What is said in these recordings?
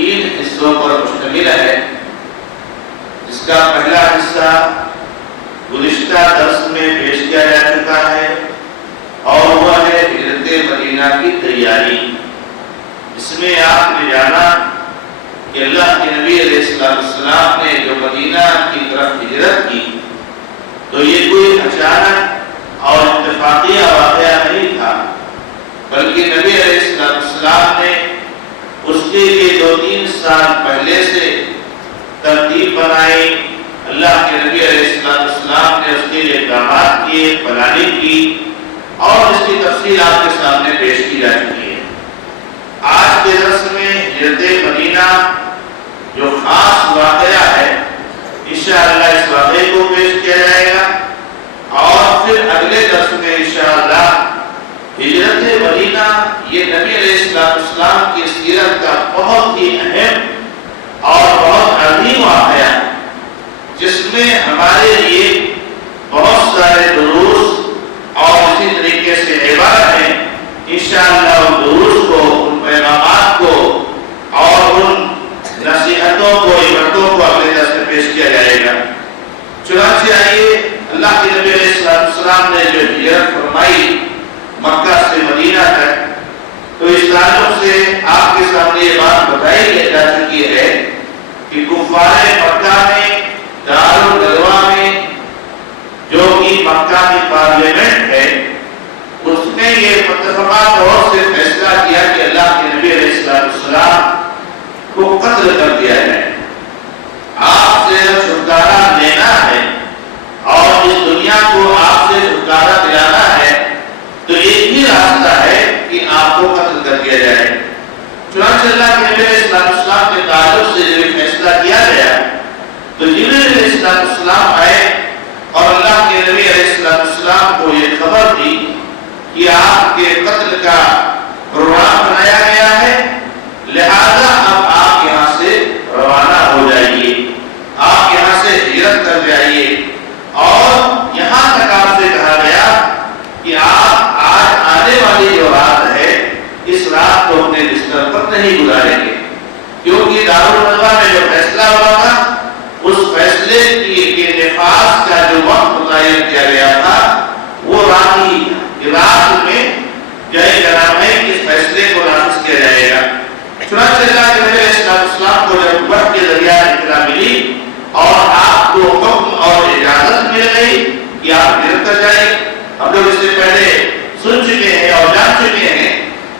3 حصوں پر مشتمل ہے، جس کا پہلا حصہ گزشتہ درس میں پیش کیا جا چکا ہے اور وہ ہے ہجرت مدینہ کی تیاری۔ اس میں آپ نے جانا کہ اللہ کے نبی علیہ السلام نے جو مدینہ کی طرف ہجرت کی تو یہ کوئی اچانک اور اتفاقیہ واقعہ نہیں تھا، بلکہ نبی علیہ السلام نے اس کے لیے 2-3 سال پہلے سے ترتیب بنائی۔ اللہ کے نبی علیہ السلام نے اس کے لیے اقدامات کیے، پلاننگ کی اور اس کی تفصیل آپ کے سامنے پیش کی جا چکی ہے۔ آج کے درس میں ہجرت مدینہ جو خاص واقعہ ہے، انشاءاللہ اس واقعے کو پیش کیا جائے گا اور پھر اگلے درس میں انشاءاللہ ہجرت مدینہ یہ نبی علیہ السلام کی سیرت کا بہت ہی اہم اور بہت عظیم واقعہ ہے، جس میں ہمارے لیے بہت سارے دروس اور اسی طریقے سے عبرت ہیں۔ انشاءاللہ ان دروس کو، ان پیغامات کو اور ان نصیحتوں کو، عبرتوں کو اگلے درس میں پیش کیا جائے گا۔ چنانچہ آئیے، اللہ کے نبی علیہ السلام نے جو ہجرت فرمائی مکہ سے مدینہ تک، تو اس تعلق سے آپ کے سامنے یہ بات بتائی جا چکی ہے کہ کفار مکہ میں دارالندوا میں جو کہ مکہ کی پارلیمنٹ ہے، اس نے یہ متفقہ طور سے فیصلہ کیا کہ اللہ کے نبی علیہ السلام کو قتل کر دیا جائے۔ آپ سے چھٹکارا لینا ہے اور اس دنیا کو آپ سے چھٹکارا دلانا ہے تو ایک ہی راستہ ہے کہ آپ کو قتل کر دیا جائے۔ چنانچہ اللہ کے نبی علیہ السلام کے تعلق سے جو فیصلہ کیا گیا تو جبریل علیہ السلام آئے اور اللہ کے نبی علیہ السلام کو یہ خبر دی کہ آپ کے قتل کا پروگرام بنایا گیا ہے، لہذا اب آپ یہاں سے روانہ ہو جائیے، آپ یہاں سے ہجرت کر جائیے۔ اور یہاں تک آپ سے کہا گیا کہ آپ آج آنے والی جو رات ہے، اس رات کو اپنے بستر پر نہیں گزاریں گے، کیونکہ دارالندوا میں جو فیصلہ ہوا تھا اس فیصلے کے نفاذ کا جو وقت متعین کیا گیا تھا وہ رات میں جائے جناب ہے کہ اس فیصلے کو نافذ کیا جائے گا۔ چنانچہ اللہ کے نبی علیہ السلام کو جب وحی کے ذریعہ اطلاع ملی اور آپ کو حکم اور اجازت مل گئی کہ آپ ہجرت کر جائیں، ہم لوگ اس سے پہلے سن چکے ہیں اور جان چکے ہیں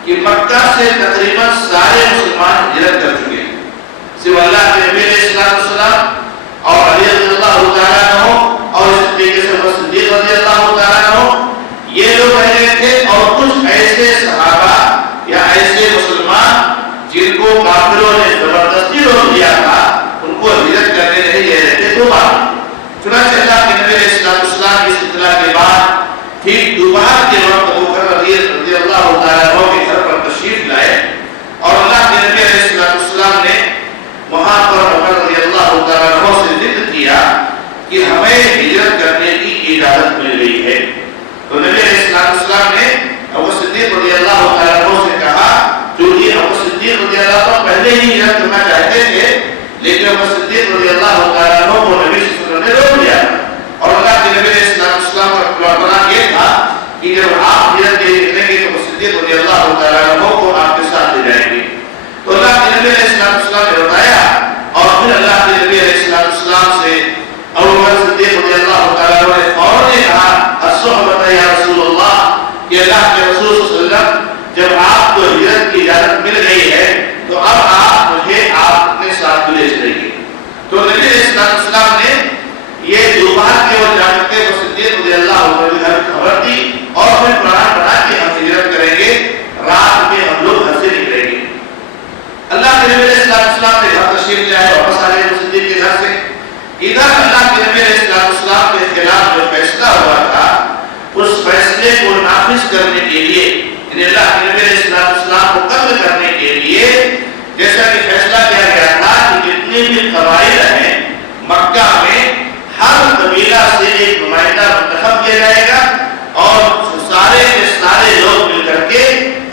کہ مکہ سے تقریباً سارے مسلمان ہجرت کر چکے ہیں، صرف اللہ کے نبی علیہ السلام اور علی رضی اللہ تعالیٰ عنہ اور اس طریقے سے صدیق رضی اللہ تعالیٰ عنہ یہ لوگ رہ گئے تھے، اور کچھ ایسے صحابہ یا ایسے مسلمان جن کو کافروں نے زبردستی روک دیا تھا ان کو ہجرت کرنے نہیں دے رہے تھے دوبارہ۔ چنانچہ اللہ کے نبی علیہ السلام کی اطلاع کے بعد ٹھیک دوپہر کے وقت ابو بکر رضی اللہ تعالیٰ عنہ کے گھر پر تشریف لائے اور اللہ کے نبی علیہ السلام نے وہاں پر عمر رضی اللہ تعالیٰ عنہ سے ذکر کیا کہ ہمیں ہجرت کرنے کی اجازت مل گئی ہے۔ تو نبی علیہ السلام نے ابو صدیق رضی اللہ تعالیٰ عنہ سے کہا، چونکہ ابو صدیق رضی اللہ عنہ پہلے ہی ہجرت کرنا چاہتے تھے لیکن ابو صدیق رضی اللہ تعالیٰ عنہ کو نبی صلی اللہ علیہ وسلم نے روک دیا، اور اللہ کے نبی علیہ السلام کا پلان یہ تھا کہ جب آپ ہجرت کے لیے نکلیں گے تو ابو صدیق رضی اللہ تعالیٰ عنہ کو آپ کے ساتھ لے جائیں گے۔ تو اللہ کے نبی علیہ السلام نے بتایا اور پھر اللہ کے نبی علیہ السلام سے ابو بکر صدیق رضی اللہ تعالیٰ عنہ نے فوراً کہا الصحبۃ یا رسول اللہ، کہ اللہ کے رسول صلی اللہ علیہ وسلم جب آپ کو ہجرت کی اجازت مل گئی ہے تو اب آپ مجھے آپ اپنے ساتھ لے چلیں گے۔ تو نبی علیہ السلام نے یہ دوپہر کے وہ جانتے کو صدیق رضی اللہ عنہ خبر دی اور پھر پلان بنا کہ ہم ہجرت کریں گے، رات میں ہم لوگ گھر سے نکلیں گے۔ اللہ کے نبی علیہ السلام نے گھر تشریف لے آئے واپس آ گئے صدیق کے گھر سے۔ ادھر اللہ کے نبی علیہ السلام کے خلاف جو فیصلہ ہوا تھا اس فیصلے کو نافذ کرنے کے لیے، یعنی اللہ کے نبی علیہ السلام کو قتل کرنے کے لیے جیسا کہ فیصلہ کیا گیا تھا کہ جتنے بھی قبائل ہیں مکہ میں ہر قبیلہ سے ایک نمائندہ منتخب کیا جائے گا اور سارے کے سارے لوگ مل کر کے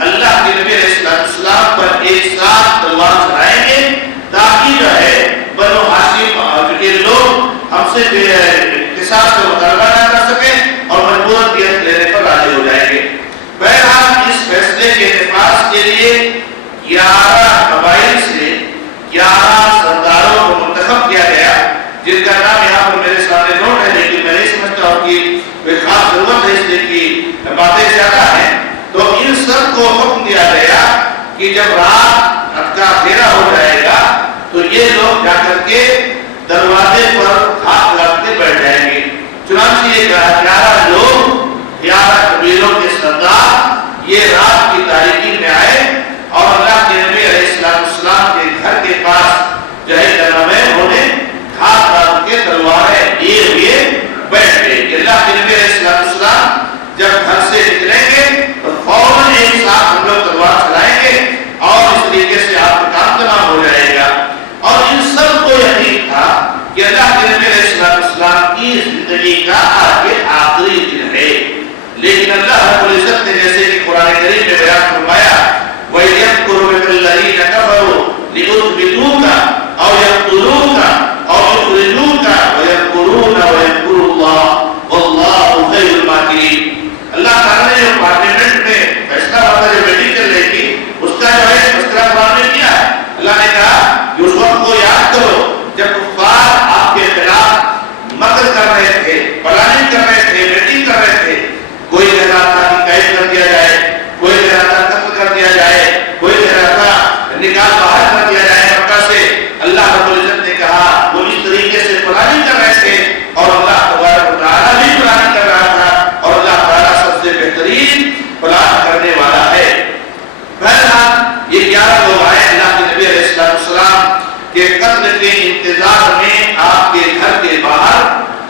اللہ کے نبی علیہ السلام پر ایک ساتھ تلوار چلائیں گے سے اقتصاد سے مطالبہ نہ کر سکیں اور مجبوراً دیت لینے پر راضی ہو جائیں گے۔ بہرحال اس فیصلے کے نفاذ کے لیے 11 قبائل سے 11 سرداروں کو منتخب کیا گیا، جن کا نام یہاں پر میرے سامنے نوٹ ہے، لیکن میں نہیں سمجھتا ہوں کہ کوئی خاص ضرورت ہے اس لیے کہ باتیں زیادہ ہیں۔ تو ان سب کو حکم دیا گیا کہ جب رات کا اندھیرا ہو جائے گا تو یہ لوگ جا کر کے دروازے پر ہاتھ لگ کے بیٹھ جائیں گے۔ چنانچہ یہ 11 لوگ 11 قبیلوں کے سردار یہ رات کی تاریکی میں آئے اور اللہ کے نبی علیہ السلام کے گھر کے پاس جو ہے جناب ہے انہوں نے ہاتھ ڈال کے تلواریں لیے ہوئے بیٹھ گئے کہ اللہ کے نبی علیہ السلام جب گھر سے نکلیں گے تو فوراً ایک ساتھ ہم لوگ تلوار چلائیں گے اور اس طریقے سے آپ کا کام تمام ہو جائے گا۔ اور ان سب کو یقین تھا کہ اللہ کے نبی علیہ السلام کی زندگی کا آج کے آخری دن ہے، لیکن اللہ رب العزت نے جیسے کہ قرآن کریم میں بیان فرمایا وَيَمْكُرُ بِكَ الَّذِينَ كَفَرُوا لِيُثْبِتُوكَ أَوْ يَقْتُلُوكَ أَوْ يُخْرِجُوكَ وَيَمْكُرُونَ وَيَمْكُرُ اللَّهُ وَاللَّهُ خَيْرُ الْمَاكِرِينَ۔ اللہ تعالیٰ نے جو پارلیمنٹ میں فیصلہ ہوا تھا، جو میٹنگ چل رہی تھی، اس کا جو ہے فیصلہ قرآن نے کیا ہے۔ اللہ نے کہا کہ اس وقت کو یاد کرو جب کفار آپ کے خلاف مکر کر رہے تھے، پلاننگ کر رہے تھے، میٹنگ کر رہے تھے۔ کوئی کہہ رہا تھا کہ قید کر دیا جائے، کوئی کہہ رہا تھا قتل کر دیا جائے، کوئی کہہ رہا تھا نکال باہر کر دیا جائے مکہ سے۔ اللہ رب العزت نے کہا وہ اس طریقے سے پلاننگ کر رہے تھے اور اللہ تبارک و تعالیٰ بھی پلاننگ کر رہا تھا اور اللہ تعالیٰ سب سے بہترین پلان کرنے والا ہے۔ بہرحال یہ 11 لوگ آئے اللہ کے نبی علیہ السلام کے قتل کے انتظار میں آپ کے گھر کے باہر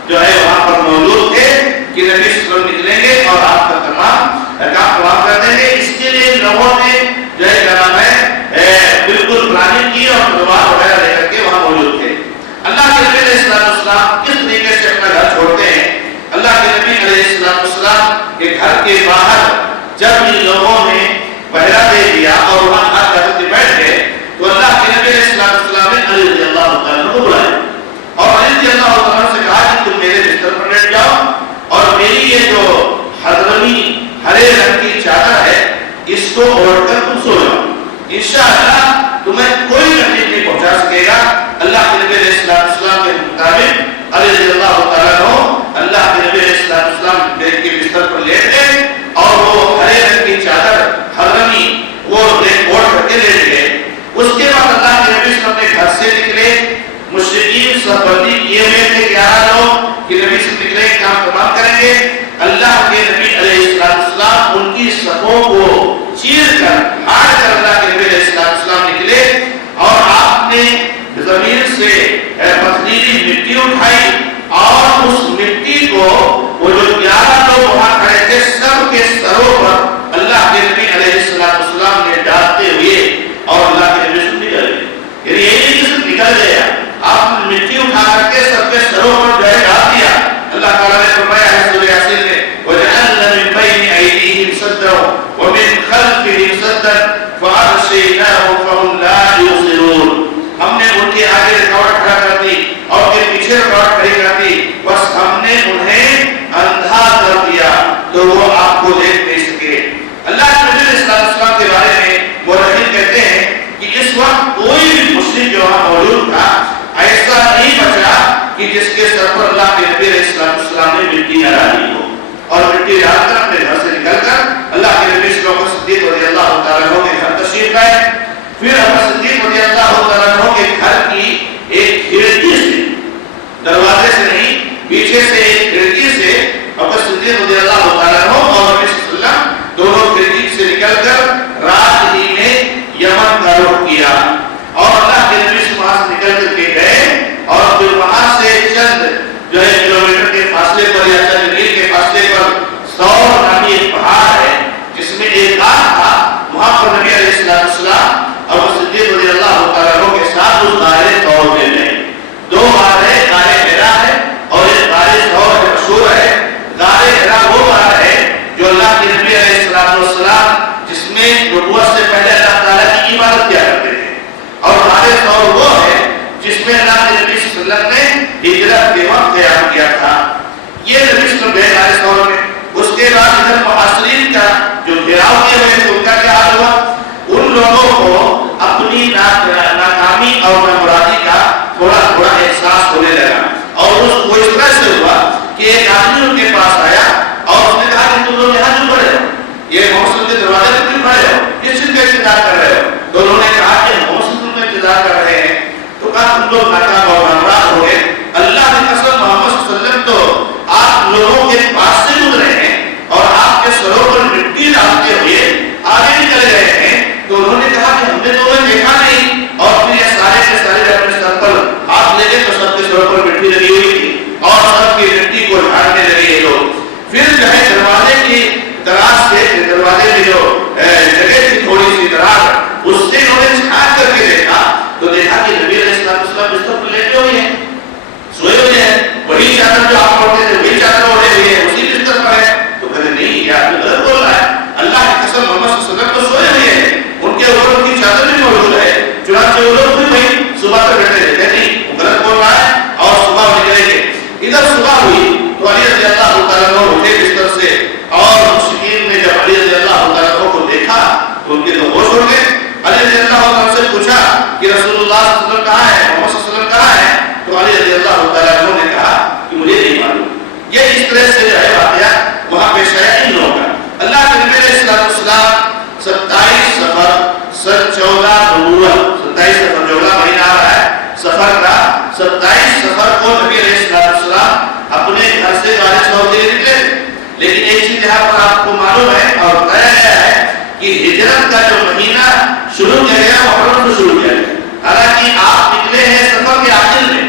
جو ہے وہاں پر موجود تھے کہ نبی صلی اللہ علیہ وسلم نکلیں گے اور آپ کا تمام کام تمام کر دیں گے۔ اس کے لیے لوگوں نے جو ہے کیا نام ہے بالکل پلاننگ کی اور تلوار وغیرہ لے کر کے وہاں موجود تھے۔ اللہ کے نبی علیہ السلام کس طریقے سے اپنا گھر چھوڑتے ہیں؟ اللہ کے نبی علیہ السلام کے گھر کے باہر جب ان لوگوں نے پہرا دے دیا اور وہاں ہاتھ رکھ کے بیٹھ گئے تو اللہ کے نبی علیہ السلام نے علی رضی اللہ عنہ کو بلایا اور علی رضی اللہ عنہ سے کہا کہ تم میرے بستر پر لیٹ جاؤ اور میری یہ جو حضرمی ہرے رنگ کی چادر ہے اس کو اوڑھ کر تم سو جاؤ، انشاءاللہ تمہیں کوئی تکلیف نہیں پہنچا سکے گا۔ اللہ کے نبی علیہ السلام کے مطابق علی رضی اللہ تعالیٰ عنہ اللہ کے نبی علیہ السلام کے بستر پر لیٹ گئے اور وہ ہرے رنگ کی چادر حضرمی وہ اوڑھ کر کے لیٹ گئے۔ اس کے بعد اللہ کے نبی اپنے گھر سے نکلے، مشرکین سب بندی کیے ہوئے تھے 11 لوگ کہ نبی سے نکلے کام تمام کریں گے۔ اللہ کے نبی علیہ السلام ان کی صفوں کو چیر کر ہاڑ کر اللہ کے نبی علیہ السلام نکلے اور آپ نے زمین سے پتھریلی مٹی اٹھائی اور اس مٹی کو وہ جو 11 لوگ وہاں کھڑے تھے سب کے سروں پر اللہ کے نبی علیہ السلام نے ڈالتے ہوئے اور اللہ کے نبی سے نکل گئے۔ یعنی یہی کہ نکل گیا، آپ نے مٹی اٹھا کر کے سب کے سروں پر جو ہے ڈال دیا۔ اللہ تعالیٰ نے فرمایا ہے سورہ یاسین میں وَجَعَلْنَا مِن بَيْنِ أَيْدِيهِمْ سَدًّا وَمِن خَلْفِهِمْ سَدًّا فَأَغْشَيْنَاهُمْ فَهُمْ لَا يُبْصِرُونَ۔ ہم نے ان کے آگے رکاوٹ کھڑا کر دی اور ان کے پیچھے رکاوٹ کھڑی کر دی، بس ہم نے انہیں اندھا کر دیا تو وہ آپ کو دیکھ نہیں سکے۔ اللہ کے نبی علیہ السلام کے بارے میں مورخین کہتے ہیں کہ اس وقت کوئی بھی مشرک جو وہاں موجود تھا ایسا نہیں بچا کہ جس کے سر پر اللہ کے نبی علیہ السلام نے مٹی نہ ڈالی ہو، اور مٹی ڈال کر اپنے گھر سے نکل کر اللہ کے نبی صلی اللہ علیہ وسلم صدیق رضی اللہ تعالیٰ عنہ کے گھر تشریف لائے۔ پھر ابو صدیق رضی اللہ تعالیٰ عنہ کے گھر کی ایک کھڑکی سے، دروازے سے نہیں پیچھے سے ایک کھڑکی سے ابو صدیق رضی اللہ تعالیٰ عنہ اور نبی صلی اللہ علیہ وسلم دونوں کھڑکی سے نکل کر رات ہی میں یمن کا رخ کیا اور اللہ کے نبی سے وہاں سے نکل کر کے گئے اور پھر وہاں سے چند جو ہے کلومیٹر کے فاصلے پر یا چند میل کے فاصلے پر ثور نامی ایک پہاڑ ہے جس میں ایک غار تھا، وہاں پر نبی علیہ السلام ابو صدیق رضی اللہ تعالیٰ عنہ کے ساتھ اس غار ثور میں گئے۔ 2 غار ہے، غار حرا ہے اور ایک غار ثور مشہور ہے۔ غار حرا وہ غار ہے وقت قیام کیا تھا. یہ نبی صلی اللہ علیہ وسلم میں. اس کے بعد ادھر محاصرین کا جو گھیراؤ کیے ہوئے تھے ان کا کیا حال ہوا؟ ان لوگوں کو اپنی ناکامی اور نامرادی کا تھوڑا تھوڑا احساس ہونے لگا اور وہ اس طرح سے ہوا کہ ایک آدمی ان کے پاس آیا اور اس نے کہا کہ تم لوگ یہاں کیوں کھڑے ہو؟ یہ محمد کے دروازے پہ کیوں کھڑے ہو؟ کس چیز کا انتظار کر رہے ہو؟ تو انہوں نے کہا کہ محمد کا انتظار کر رہے ہیں. تو کہا تم لوگ ناکام اور نامراد ہو گئے. اللہ کی قسم محمد صلی اللہ علیہ وسلم تو آپ لوگوں کے پاس سے گزرے ہیں اور آپ کے سروں پر مٹی ڈالتے ہوئے آگے نکل گئے ہیں. تو انہوں نے کہا کہ ہم نے تو انہیں دیکھا نہیں. اور پھر یہ سارے کے سارے اپنے سر پر ہاتھ لے کے تو سب کے سروں پر مٹی لگی ہوئی تھی اور سب کی مٹی کو جھاڑنے لگے یہ لوگ. پھر جو ہے دروازے کی دراز سے دروازے میں جو جگہ تھی تھوڑی سی دراز اس سے انہوں نے چھانٹ کر کے دیکھا تو دیکھا کہ نبی علیہ السلام بستر پر لیٹے ہوئے ہیں, سوئے ہوئے ہیں. وہی چادر جو آپ پڑھتے تھے وہی چادر اوڑھے ہوئے ہیں, اسی بستر پر ہے. تو کہتے نہیں یہ آدمی غلط بول رہا ہے. اللہ کی قسم محمد صلی اللہ علیہ وسلم تو سوئے ہوئے ہیں, ان کے اوپر ان کی چادر بھی موجود ہے. چنانچہ وہ لوگ بھی وہی صبح تک بیٹھے رہتے ہیں. نہیں وہ غلط بول رہا ہے اور صبح نکلیں گے. ادھر صبح ہوئی تو علی رضی اللہ تعالیٰ عنہ اٹھے بستر سے اور مشرکین نے جب علی رضی اللہ تعالیٰ عنہ کو دیکھا تو ان کے تو ہوش اڑ گئے. علی رضی اللہ تعالیٰ سے پوچھا کہ رسول اللہ صلی اللہ علیہ وسلم کہاں ہے, محمد صلی اللہ علیہ وسلم کہاں ہے؟ تو علی رضی اللہ تعالیٰ عنہ نے کہا کہ مجھے نہیں معلوم. یہ اس طرح سے جو ہے واقعہ وہاں پیش آیا ان لوگوں کا. اللہ کے نبی علیہ السلام 27 سفر سن 14 نبوت 27 سفر جو مہینہ آ رہا ہے سفر کا 27 سفر کو نبی علیہ السلام اپنے گھر سے غار ثور کے لیے نکلے. لیکن ایک چیز یہاں پر آپ کو معلوم ہے اور بتایا گیا ہے کہ ہجرت کا جو مہینہ شروع کیا گیا محرم سے شروع کیا گیا. حالانکہ آپ نکلے ہیں سفر کے آخر میں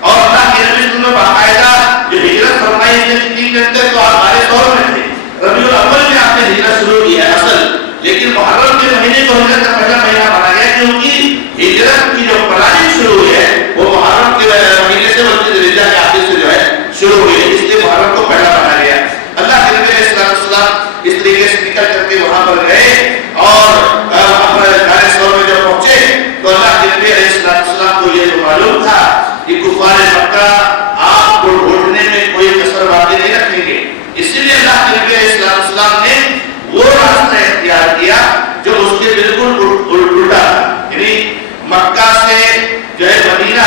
اور اللہ کے نبی صلی اللہ علیہ وسلم باقاعدہ جو ہجرت فرمائی ہے 3 گھنٹے تو آپ غار ثور میں تھے. ربیع الاول میں آپ نے ہجرت شروع کی ہے اصل, لیکن محرم کے مہینے کو ہجرت کا پہلا مہینہ مانا گیا کیونکہ ہجرت کی جو پلاننگ شروع ہوئی ہے وہ محرم کے مہینے سے بلکہ ذوالحجہ کے آخر سے جو ہے شروع ہوئی ہے, اس لیے محرم کو پہلا مانا گیا. اللہ کے نبی علیہ السلام اس طریقے سے نکل کر کے وہاں پر گئے اور غار ثور میں جب پہنچے تو اللہ کے نبی علیہ السلام کو یہ تو معلوم تھا کہ کفار مکہ آپ کو ڈھونڈنے میں کوئی کسر باقی نہیں رکھیں گے. اسی لیے اللہ کے نبی علیہ السلام نے وہ راستہ اختیار کیا جو اس کے بالکل الٹا تھا. یعنی مکہ سے جو ہے مدینہ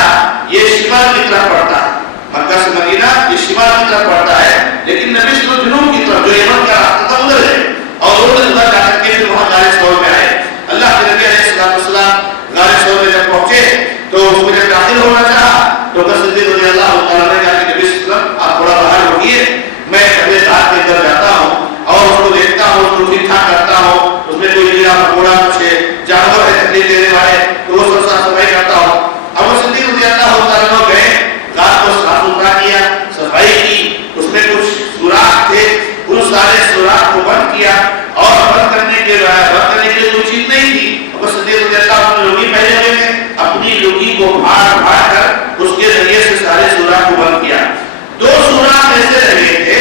یہ شمال کی طرف پڑتا ہے, مکہ سے مدینہ یہ شمال کی طرف پڑتا ہے, لیکن نبی صلی اللہ علیہ وسلم جنوب کی طرف جو یمن کا راستہ تھا ادھر ہے اور ادھر جا کر کے پھر وہاں غار ثور میں آئے. اللہ کے نبی علیہ السلام غار ثور میں جب پہنچے تو اس میں جب داخل ہونا چاہا تو بکر صدیق رضی اللہ تعالیٰ نے کہا کہ نبی صلی اللہ علیہ وسلم آپ تھوڑا باہر رکیے, میں اپنے رات کے اندر جاتا ہوں اور اس کو دیکھتا ہوں, اس کو ٹھیک ٹھاک کرتا ہوں, اس میں کوئی کیڑا مکوڑا کچھ جانور ہے تکلیف دینے والے تو وہ سب صاف صفائی کرتا ہوں. ابو صدیق رضی اللہ تعالیٰ گئے, غار کو صاف ستھرا کیا, صفائی کی, اس میں کچھ سوراخ تھے ان سارے سوراخ کو بند کیا اور بند کرنے کے لیے کوئی چیز نہیں تھی. ابو صدیق رضی اللہ عنہ لوگی پہنے ہوئے تھے, اپنی لوگی کو پھاڑ کر اس کے ذریعے سے سارے سوراخ کو بند کیا. 2 سوراخ ایسے رہے تھے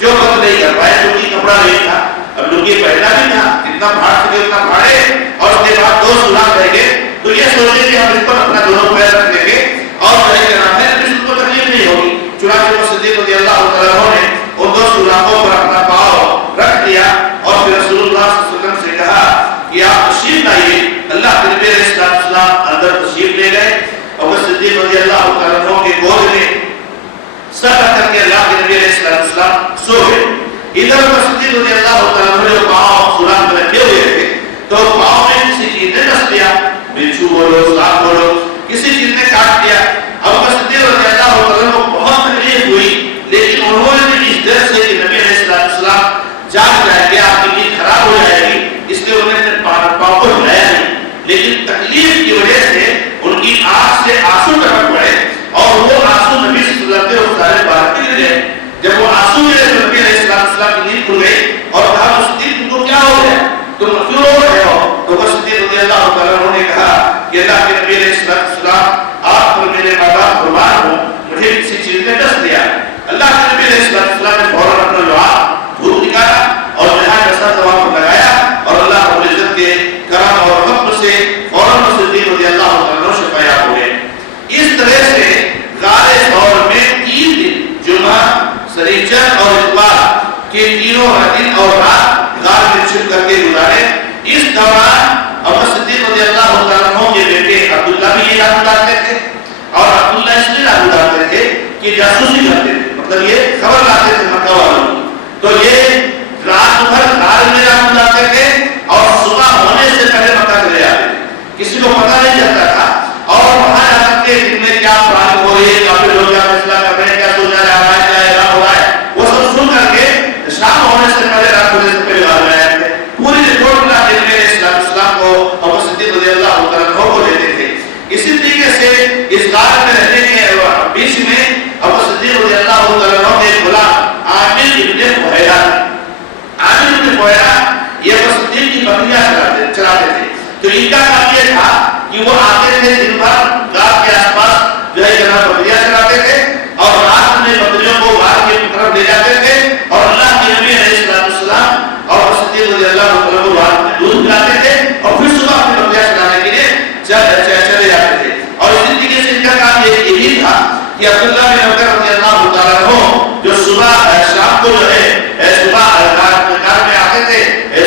جو بند نہیں کر پائے کیونکہ کپڑا نہیں تھا. اب لوگی پہنا بھی تھا, جتنا پھاڑ سکے اتنا پھاڑے اور اس کے بعد 2 سوراخ رہ گئے. تو یہ سوچے کہ ہم اس پر اپنا دونوں پیر رکھ دیں گے اور جو ہے اس کو تکلیف نہیں ہوگی. چنانچہ ابو صدیق رضی اللہ تعالیٰ نے ان 2 سوراخوں پر اپنا پاؤں رکھ دیا اور پھر رسول اللہ صلی اللہ علیہ وسلم سے کہا کہ آپ تشریف لائیے. اللہ کے نبی علیہ السلام اندر تشریف لے گئے. ابو صدیق رضی اللہ تعالیٰ کے گود میں سر رکھ کر کے اللہ کے نبی علیہ السلام سو گئے. ادھر ابو صدیق رضی اللہ تعالیٰ نے پاؤں سوراخ میں رکھے ہوئے تھے تو پاؤں میں کسی چیز نے ڈس دیا, بچھو بولو سانپ بولو, کسی چیز نے کاٹ دیا. ابو صدیق رضی اللہ تعالیٰ کو بہت تکلیف ہوئی, لیکن انہوں نے اس ڈر سے کہ نبی علیہ السلام جاگ جائے گا, آپ کی نیند خراب ہو جائے گی, اس لیے انہوں نے پاؤں کو ہلایا نہیں. لیکن تکلیف کی وجہ سے ان کی آنکھ سے آنسو ٹپک پڑے اور وہ آنسو نبی صلی اللہ علیہ وسلم سارے باہر گر گئے. جب وہ آنسو ملے تو نبی علیہ السلام کی نیند کھل گئی اور کہا صدیق تم کو کیا ہو گیا, تم کیوں رو رہے ہو؟ تو وہ صدیق رضی اللہ تعالیٰ نے کہا کہ اللہ کے نبی علیہ السلام آپ پر میرے ماں باپ قربان ہوں دن اور رات غار میں چھپ کر کے گزارے. اس دوران ابو صدیق رضی اللہ تعالیٰ عنہ کے بیٹے عبداللہ بھی یہ رات گزارتے تھے, اور عبداللہ اس لیے رات گزارتے تھے کہ جاسوسی کرتے تھے, مطلب یہ خبر لاتے تھے مکہ والوں کی. تو یہ رات بھر غار میں رات گزارتے تھے اور صبح ہونے سے پہلے مکہ چلے جاتے تھے. کسی کو پتہ نہیں چلتا تھا, اور وہاں جا کر کے دن میں کیا پلان ہو رہی ہے, کافی لوگ کیا فیصلہ کر رہے ہیں, کیا سوچا جا رہا ہے, کیا اعلان ہو رہا ہے, وہ سب سن کر کے شام ہونے سے پہلے رات ہونے سے پہلے غار میں آتے تھے. پوری رپورٹ لا کے میرے اسلام کو ابو صدیق رضی اللہ عنہ کو دیتے تھے. اسی طریقے سے اس غار میں رہنے کے بیچ میں ابو صدیق رضی اللہ عنہ کے غلام عامر ابن فہیرہ, عامر ابن فہیرہ یہ ابو صدیق کی بکریاں چراتے تھے. تو ان کا کام یہ تھا کہ وہ آتے تھے دن بھر غار کے آس پاس جو ہے جناب بکریاں چراتے تھے, اور رات میں بکریوں کو غار کی طرف لے جاتے تھے, اور اللہ کے نبی علیہ السلام اور صدیق رضی اللہ عنہ کو رات میں دودھ پلاتے تھے, اور پھر صبح اپنی بکریاں چرانے کے لیے چلے جاتے تھے. اور اس طریقے سے ان کا کام یہ بھی تھا کہ عبداللہ بن عمر رضی اللہ تعالیٰ عنہ جو صبح شام کو جو ہے صبح غار میں آتے تھے,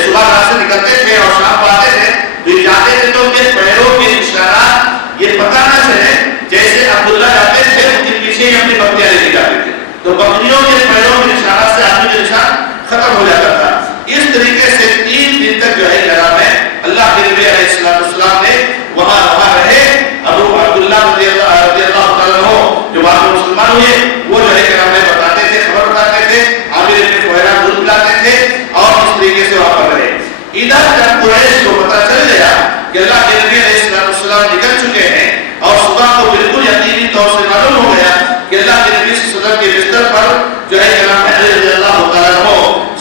صبح غار سے نکلتے تھے اور شام کو آتے تھے, تو یہ جاتے تھے تو ان کے پیروں کے اشارات یہ پتہ نہ چلے, جیسے عبداللہ جاتے تھے ان کے پیچھے ہی اپنی بکریاں لے کے جاتے تھے, تو بکریوں کے پیروں کے اشارات سے آدمی کا نشان ختم ہو جاتا تھا. اس طریقے سے 3 دن تک جو ہے جناب ہے اللہ کے نبی علیہ السلام نے وہاں رہے. ابو عبداللہ رضی اللہ تعالیٰ عنہ جو بعد میں مسلمان ہوئے, وہ جو ہے جناب ہے بتاتے تھے, خبر بتاتے تھے, عامر ابن فہیرہ دودھ پلاتے تھے, اور اس طریقے سے وہاں پر رہے. ادھر جب قریش کو پتہ چل گیا کہ اللہ کے نبی علیہ السلام نکل چکے ہیں, اور صبح کو بالکل یقینی طور سے معلوم ہو گیا کہ اللہ کے نبی صلی اللہ علیہ وسلم کے بستر پر جو ہے جناب علی رضی اللہ تعالیٰ عنہ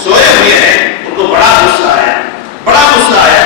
سوئے ہوئے ہیں, ان کو بڑا غصہ آیا, بڑا غصہ آیا.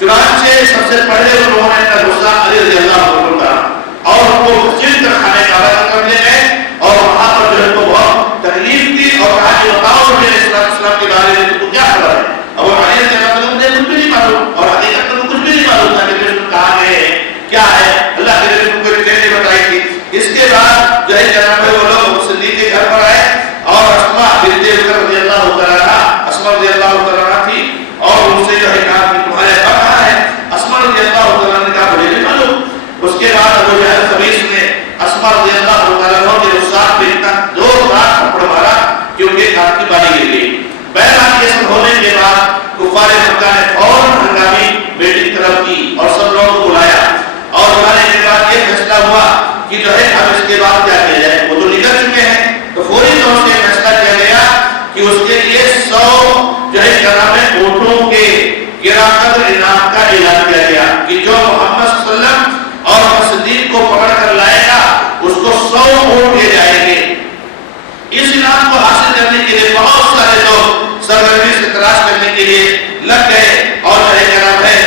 چنانچہ سب سے پہلے انہوں نے اپنا غصہ علی رضی اللہ عنہ پر کرا, اور ان کو مسجد کا خانے کعبہ کرنے گئے, اور وہاں پر جو ہے کو بہت تکلیف تھی, اور کہا کہ بتاؤ نبی علیہ السلام کے بارے میں تم کو کیا خبر ہے. اور علی رضی اللہ عنہ نے کچھ بھی نہیں معلوم, اور حقیقت میں کچھ بھی نہیں معلوم تھا کہ رسول کہاں گئے ہیں, کیا ہے. اللہ کے نبی کو کوئی چیز بتائی تھی. اس کے بعد جو ہے جناب وہ لوگ صدیق کے گھر پر آئے, اور اسماء بنت بکر رضی اللہ تعالیٰ عنہا, اسماء رضی اللہ تعالیٰ عنہا تھی, اور ان سے جو ہے کہا کہ تمہارے ابا کہاں ہے. اسماء رضی اللہ تعالیٰ عنہ نے کہا مجھے نہیں معلوم. اس کے بعد ابو جہل خبیث نے اسماء رضی اللہ تعالیٰ عنہ کے رخسار پہ اتنا 2 بار تھپڑ مارا کہ ان کے ہاتھ کی بانی گر گئی. بہرحال یہ سب ہونے کے بعد کفار مکہ نے فوراً ہنگامی میٹنگ طلب کی, اور سب لوگوں کو بلایا, اور بلانے کے بعد یہ فیصلہ ہوا کہ جو ہے اب اس کے بعد کیا کیا جائے. وہ تو نکل چکے ہیں, تو فوری طور سے فیصلہ کیا گیا کہ اس کے لیے 100 جو ہے جناب ہے اونٹوں کے قدر انعام کا اعلان کیا گیا کہ جو محمد صلی اللہ علیہ وسلم اور صدیق کو پکڑ کر لائے گا اس کو 100 اونٹ دیے جائیں گے. اس انعام کو حاصل کرنے کے لیے بہت سارے لوگ سرگرمی سے تلاش کرنے کے لیے لگ گئے, اور جو ہے جناب ہے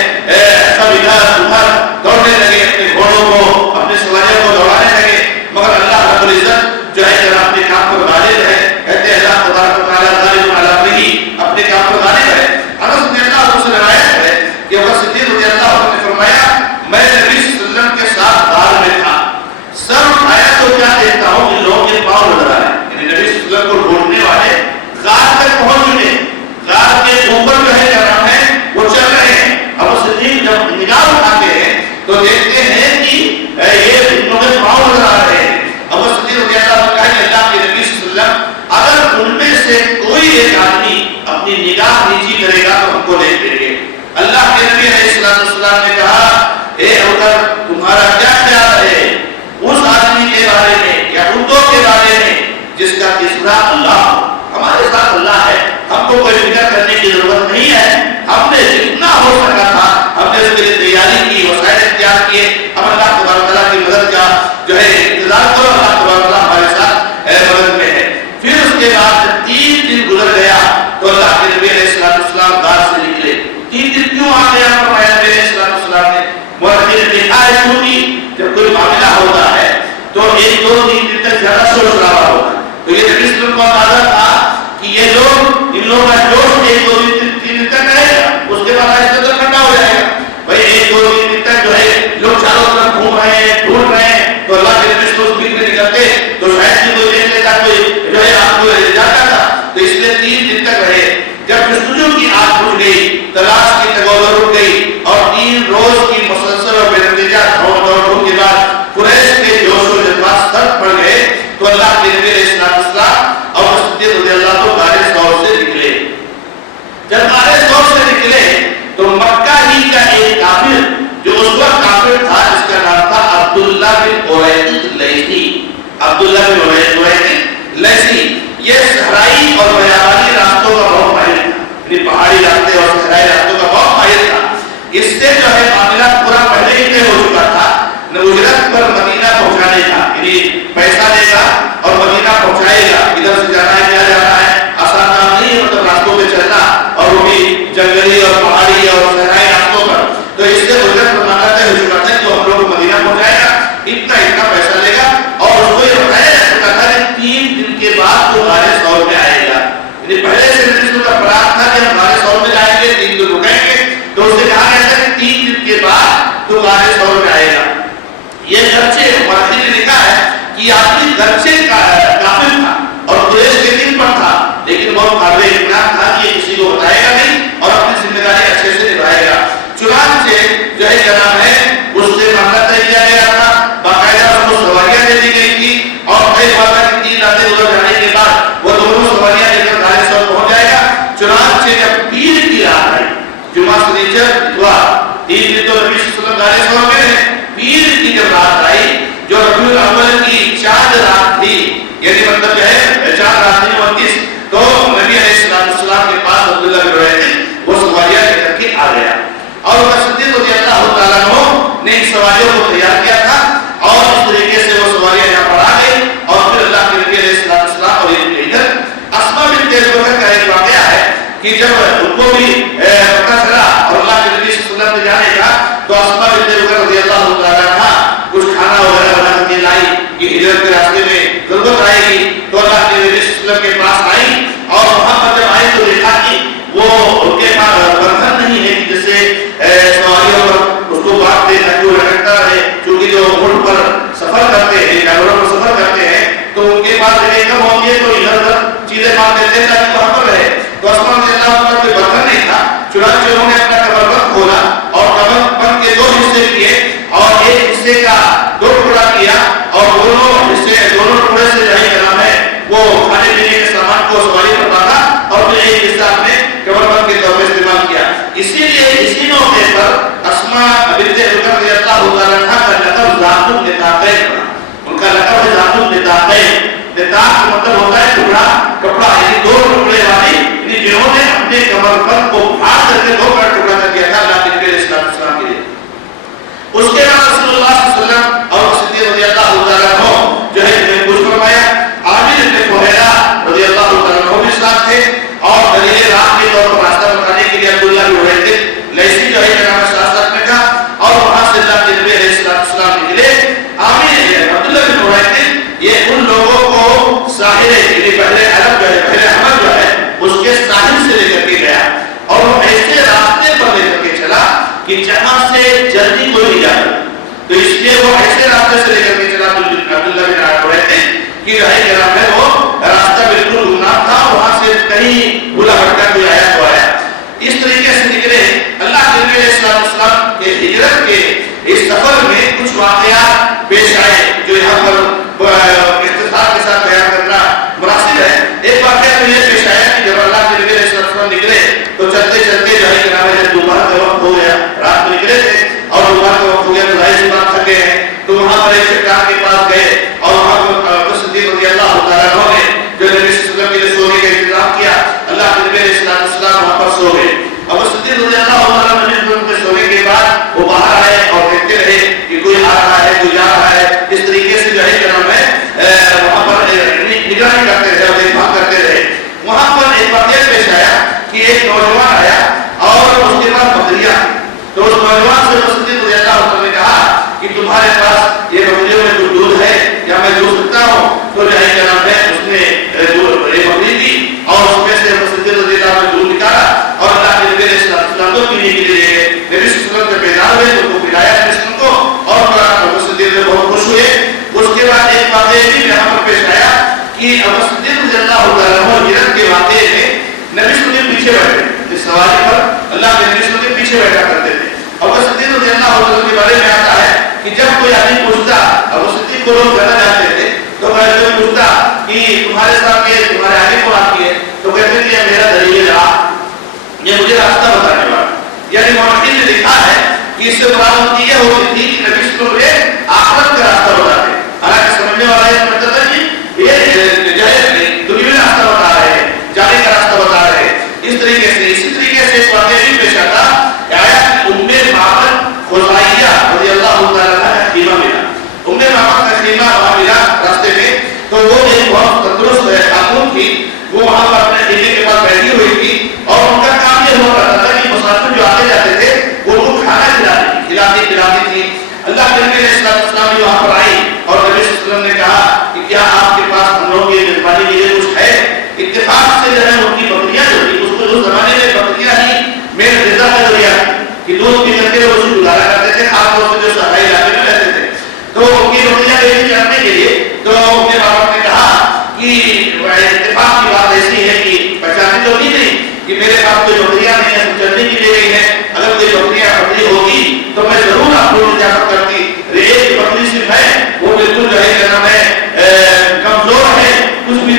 سب ادھر ادھر دوڑنے لگے, اپنے گھوڑوں کو, اپنے سواریوں کو دوڑانے لگے, مگر اللہ رب العزت جو ہے جناب اپنے کام پر غالب ہے. کہتے ہیں اللہ تبارک و تعالیٰ غالب علی امرہ, اپنے کام پر غالب ہے. انس رضی اللہ عنہ سے روایت ہے کہ ابو صدیق رضی اللہ عنہ نے فرمایا میں نبی صلی اللہ علیہ وسلم کے ساتھ غار میں تھا, سر اٹھایا تو کیا دیکھتا ہوں کہ لوگوں کے پاؤں نظر آئے, یعنی نبی صلی اللہ علیہ وسلم کو ڈھونڈنے والے غار تک پہنچ چکے, غار کے اوپر جو ہے جناب ہے وہ چل رہے ہیں. ابو صدیق جب نگاہ اٹھاتے ہیں تو دیکھتے ہیں کہ یہ لوگوں کے پاؤں نظر آ رہے ہیں. ابو صدیق رضی اللہ عنہ کہا کہ اللہ کے نبی صلی اللہ علیہ وسلم اگر ان میں سے کوئی ایک آدمی اپنی نگاہ نیچی کرے گا تو ہم کو لے لیں گے. اللہ کے نبی علیہ السلام نے کہا اے ابو بکر تمہارا کیا خیال ہے اس آدمی کے بارے میں یا اونٹوں کے بارے میں جس کا تیسرا اللہ ہو. ہمارے ساتھ اللہ ہے, ہم کو کوئی فکر کرنے کی ضرورت نہیں ہے. ہم نے جتنا ہو سکا تھا ہم نے اس کے لیے تیاری کی, وسائل اختیار کیے. ہم اللہ تبارک تعالیٰ کی مدد کا جو ہے انتظار کرو, اللہ تبارک تعالیٰ ہمارے ساتھ مدد میں ہے. پھر اس کے بعد 3 دن گزر گیا تو اللہ کے نبی علیہ السلام غار سے نکلے. 3 دن کیوں آ گیا فرمایا نبی علیہ السلام نے, مورخین نے لکھا ہے کیونکہ جب کوئی معاملہ ہوتا ہے تو 1-2 دن تک زیادہ شور شرابہ ہوتا ہے. تو یہ نبی صلی اللہ علیہ وسلم کو اندازہ تھا کہ یہ لوگ ان لوگوں کا جوش 1-2 دن تک رہے گا, اس کے بعد آہستہ تو ٹھنڈا ہو جائے گا. بھائی 1-2 دن تک جو ہے لوگ چاروں طرف گھوم رہے ہیں, ڈھونڈ رہے ہیں, تو اللہ کے نبی کو فکر نکلتے تو شاید کہ کوئی دیکھ لیتا, کوئی جو ہے آپ کو جاتا تھا. تو اس لیے 3 دن تک رہے. یہ جو ہے معاملہ پورا پہلے ہی طے ہو چکا تھا، اجرت پر مدینہ پہنچانے کا، یعنی پیسہ دے گا اور مدینہ پہنچائے گا، ادھر سے جانا ہے کیا جانا ہے، آسان کام نہیں ہے، مطلب راستوں پہ چلنا اور وہ بھی جنگلی اور پہاڑی اور صحرائی راستوں پر، تو اس سے اجرت پر مانگا طے ہو چکا تھا کہ ہم لوگ مدینہ پہنچائے گا، اتنا پیسہ لے گا، اور اس کو یہ بتایا جا چکا تھا کہ 3 دن کے بعد تو غار ثور میں آئے گا، یعنی پہلے سے رسول کا پلان تھا کہ ہم غار ثور میں جائیں گے، 3 دن رکیں گے، تو اسے کہا گیا تھا کہ 3 دن کے بعد تو غار ثور میں آئے گا۔ یہ گرچہ مارخی نے لکھا ہے کہ یہ آدمی گرچہ کافر تھا اور قریش کے دن پر تھا، لیکن بہت قابل اطمینان تھا کہ یہ کسی کو بتائے گا نہیں اور اپنی ذمہ داری اچھے سے نبھائے گا۔ چنانچہ جو ہے کیا نام ہے اس سے معاملہ طے کیا گیا تھا، باقاعدہ اس کو سواریاں دے دی گئی تھی، اور طے ہوا تھا کہ 3 راتیں گزر جانے کے بعد وہ دونوں سواریاں لے کر غار ثور پہنچ جائے گا۔ چنانچہ جب پیر کی رات آئی، جمعہ سنیچر اتوار، 3 دن تو نبی صلی اللہ علیہ وسلم غار ثور میں رہے، پیر کی جب رات آئی جو ربیع الاول کی چاند رات تھی، یعنی مطلب جو ہے چاند رات تھی 29، تو نبی علیہ السلام کے پاس عبداللہ بن رواحہ وہ سواریاں لے کر کے آ گیا، اور صدیق رضی اللہ تعالیٰ عنہ نے ان سواریوں کو تیار کیا تھا، اور اس طریقے سے وہ سواریاں یہاں پر آ گئی، اور پھر اللہ کے نبی علیہ السلام اور ادھر اسماء بنت ابی بکر کا ایک واقعہ ہے کہ جب ان کو بھی پتہ چلا اور اللہ کے نبی صلی اللہ علیہ وسلم نے جانے کا، تو اسماء بنت ابی بکر رضی اللہ تعالیٰ عنہ کچھ کھانا وغیرہ بنا کر کے لائی کہ ہجرت کے راستے میں ضرورت آئے گی، تو اللہ کے نبی صلی اللہ علیہ وسلم کے پاس آئی، اور وہاں پر جب آئی تو دیکھا کہ وہ ان کے پاس برتن نہیں ہے کہ جیسے سواریوں پر اس کو بات دے تاکہ وہ لٹکتا رہے، چونکہ جو اونٹ پر سفر کرتے ہیں، جانوروں پر سفر کرتے ہیں، تو ان کے پاس جگہ کم ہوتی ہے تو ادھر ادھر چیزیں مار دیتے ہیں تاکہ وہاں پر رہے، تو اسماء رضی اللہ عنہ کوئی برتن نہیں تھا، چنانچہ انہوں نے اپنا کمربند کھولا اور کمربند کے 2 حصے کیے، اور ایک حصے کا 2 ٹکڑا کیا، اور دونوں ٹکڑے سے جو ہے کلام ہے وہ کھانے پینے کے سامان کو سواری پر باندھا، اور پھر ایک حصہ اپنے کمربند کے طور پر استعمال کیا۔ اسی لیے اسی موقع پر اسماء بنت ابی بکر رضی اللہ تعالیٰ عنہ کا لقب ذات النطاقین تھا، ان کا لقب ہے ذات النطاقین، نطاق کا مطلب ہوتا ہے ٹکڑا، کپڑا، یعنی 2 ٹکڑے والی، یعنی جنہوں نے اپنے کمربند کو پھاڑ کر کے 2 کا ٹکڑا کر دیا تھا اللہ کے نبی علیہ السلام کے لیے۔ اس کے بعد رسول اللہ صلی اللہ علیہ وسلم اور صدیق رضی اللہ تعالیٰ عنہ جو ہے کچھ فرمایا، عامر بن فہیرہ رضی اللہ تعالیٰ عنہ بھی ساتھ تھے، اور دلیل راہ کے طور پر راستہ بتانے کے لیے عبداللہ بن رواحہ لیثی جو ہے جناب ساتھ میں تھا، اور وہاں سے اللہ کے نبی علیہ السلام نکلے۔ عامر عبداللہ بن رواحہ یہ ان لوگوں کو ساحل، یعنی بحر عرب جو ہے، بحر احمر جو ہے اس کے ساحل سے لے کر کے گیا، اور وہ ایسے راستے پر لے کر کے چلا کہ جہاں سے جلدی کوئی نہیں جاتا، تو اس لیے وہ ایسے راستے سے لے کر کے چلا عبداللہ بن رواحہ کہ جو ہے جناب ہے وہ راستہ بالکل گمنام تھا، وہاں سے کہیں بھولا بھٹکا کوئی آیا تو آیا، اس طریقے سے نکلے۔ اللہ کے نبی علیہ السلام کے ہجرت کے اس سفر میں کچھ واقعات پیش آئے جو یہاں پر اختصار کے ساتھ بیان کرنا مناسب ہے۔ ایک واقعہ تو یہ پیش آیا کہ جب اللہ کے نبی علیہ السلام نکلے تو چلتے چلتے جو ہے جناب ہے دوپہر کا وقت ہو گیا، رات میں نکلے تھے اور دوپہر کا وقت ہو گیا، تو ظاہر سی بات تھکے ہیں، تو وہاں پر ایک چٹان کے پاس گئے، اور وہاں پر صدیق رضی اللہ تعالیٰ عنہ نے جو نبی صلی اللہ علیہ وسلم کے لیے سونے کا انتظام کیا، اللہ کے نبی علیہ السلام وہاں پر سو گئے۔ اب صدیق رضی اللہ تعالیٰ عنہ کے سونے کے بعد وہ باہر آئے اور دیکھتے رہے کہ کوئی آ رہا ہے کوئی جا رہا ہے، اس طریقے سے جو ہے کیا نام ہے وہاں پر نگرانی کرتے رہے اور دیکھ بھال کرتے رہے۔ وہاں پر ایک واقعہ پیش آیا کہ ایک نوجوان آیا اور اس کے بعد بکریاں، تو اس نوجوان سے صدیق رضی اللہ عنہ نے کہا کہ تمہارے پاس یہ بکریوں میں کچھ دودھ ہے یا میں دودھ سکتا ہوں؟ تو جو ہے کیا نام ہے اس نے بکری دی اور اس میں سے صدیق رضی اللہ عنہ نے دودھ نکالا اور اللہ کے نبی علیہ السلام کو پینے کے لیے گئے۔ نبی صلی اللہ علیہ وسلم بیدار ہوئے تو ان کو پلایا نبی صلی اللہ علیہ وسلم کو، اور صدیق بہت خوش ہوئے۔ اس کے بعد ایک واقعہ بھی یہاں پر پیش آیا کہ ابو صدیق رضی اللہ عنہ ہجرت کے واقعے میں نبی صلی اللہ علیہ وسلم پیچھے بیٹھے، اس سواری پر اللہ کے نبی صلی اللہ علیہ وسلم پیچھے بیٹھا کرتے تھے۔ ابو صدیق رضی اللہ عنہ کے بارے میں آتا ہے کہ جب کوئی آدمی پوچھتا، ابو صدیق کو لوگ جانا جانتے تھے، تو کوئی پوچھتا کہ تمہارے ساتھ یہ تمہارے آگے کون آتی ہے، تو کہتے کہ میرا دلیل راہ، یہ مجھے راستہ بتانے والا۔ یعنی مورخین نے لکھا ہے کہ اس سے مراد یہ ہوتی تھی کہ نبی صلی اللہ علیہ وسلم آخرت کا راستہ بتاتے، حالانکہ سمجھنے والا یہ سمجھتا تھا کہ یہ دنیا میں راستہ بتا رہے ہیں، جانے کا راستہ بتا رہے ہیں۔ اس طریقے سے اسی طریقے سے ایک واقعہ بھی پیش آتا کہ آیا ام معبد اتفاق سے جو ہے ان کی بکریاں جو تھی، اس کو اس زمانے میں بکریاں ہی مین غذا کا ذریعہ کہ دودھ پی کر کے وہ اسے گزارا کرتے تھے، خاص طور سے جو صحرائی علاقے میں رہتے تھے. تو ان کی بکریاں بیچ کرنے کے لیے تو اپنے باپ نے کہا کہ اتفاق کی بات ایسی ہے کہ پہچانے تو نہیں کہ میرے پاس کوئی بکریاں نہیں ہے، چلنے کے لیے نہیں ہے، اگر کوئی بکریاں بکری ہوگی تو میں ضرور آپ کو اجازت کرتی. ایک بکری صرف ہے، وہ بالکل جو ہے کیا نام ہے کمزور ہے، کچھ بھی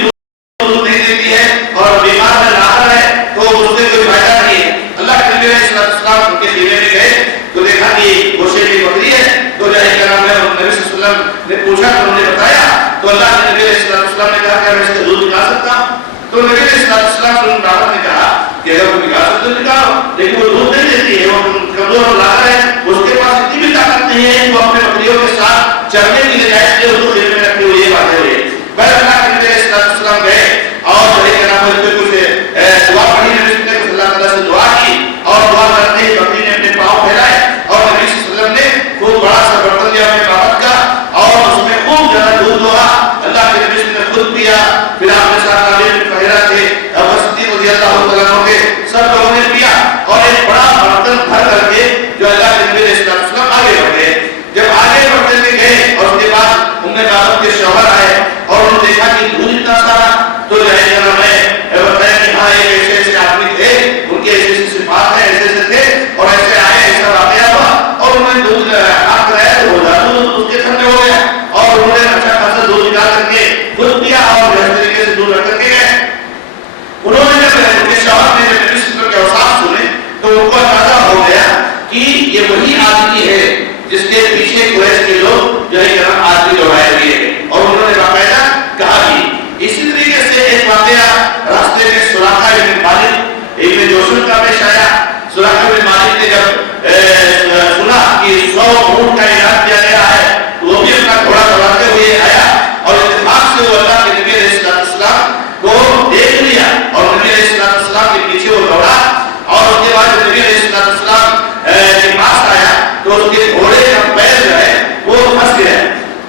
دودھ نہیں دیتی ہے اور بیمار ہے، لاغر ہے، تو اس سے کوئی فائدہ نہیں ہے. اللہ کے نبی علیہ السلام ان کے خیمے میں گئے تو دیکھا کہ گوشے کی بکری ہے، تو جو ہے کیا نام ہے نبی صلی اللہ علیہ وسلم نے پوچھا تو انہوں نے بتایا. تو اللہ کے نبی علیہ السلام نے کہا کہ میں اس کا دودھ نکال سکتا ہوں. تو نبی علیہ السلام نے کہا کہ اگر وہ نکال سکتے تو نکالو، لیکن وہ دودھ نہیں دیتی ہے، وہ کمزور اور لاغر ہے، اس کے پاس اتنی بھی طاقت نہیں ہے کہ وہ اپنے بکریوں کے ساتھ چرنے کی بجائے اس کو خیمے میں رکھے ہوئے باتیں ہوئے. بہر اللہ کے نبی علیہ السلام گئے اور جو ہے کیا نام ہے کچھ دعا پڑھی، نبی نے کچھ اللہ تعالیٰ سے دعا کی اور دعا کرتے ہی بکری نے اپنے پاؤں پھیلائے اور نبی صلی اللہ علیہ وسلم نے خوب بڑا سا برتن لیا اپنے باپ کا اور اس میں خوب زیادہ دودھ ہوا. اللہ کے نبی نے خود پیا، پھر آپ کے ساتھ پہرا تھے ابو صدیق رضی اللہ تعالیٰ عنہ کے سب لوگوں نے پیا اور ایک بڑا برتن بھر کر کے جو اللہ کے نبی علیہ السلام آگے بڑھ گئے. جب آگے بڑھتے گئے اور اس کے بعد ان میں باپ کے شوہر آئے اور انہوں نے دیکھا کہ دودھ اتنا سارا، تو جو ہے جناب میں بتایا کہ ہاں ایک ایسے ایسے آدمی تھے، ان کے ایسے ایسے صفات ہیں، ایسے ایسے تھے اور ایسے آئے، ایسا واقعہ ہوا اور انہوں نے دودھ ہاتھ کرایا تو ہو جاتا اس کے گھر میں ہو گیا اور انہوں نے اچھا خاصا دودھ نکال کر کے خود پیا اور اس طریقے سے دودھ رکھ کر کے گئے. انہوں نے جب ان کے شوہر نے جب نبی صلی اللہ علیہ وسلم کے اوصاف سنے تو ان کو اندازہ ہو گیا کہ یہ وہی آدمی ہے جس کے پیچھے قریش کے لوگ جو ہے جناب آدمی دوڑائے ہوئے ہیں. اور انہوں نے باقاعدہ کہا کہ اسی طریقے سے ایک واقعہ راستے میں سراقہ بن مالک ابن جوشن کا پیش آیا. سراقہ بن مالک نے جب سنا کہ 100 اونٹ کا اعلان کیا گیا ہے تو وہ بھی اپنا گھوڑا دوڑاتے ہوئے آیا اور اتفاق سے وہ اللہ کے نبی علیہ السلام کو دیکھ لیا اور نبی علیہ السلام کے پیچھے وہ دوڑا اور اس کے بعد نبی علیہ السلام کے پاس آیا تو اس کے گھوڑے کا پیر جو ہے وہ پھنس گیا.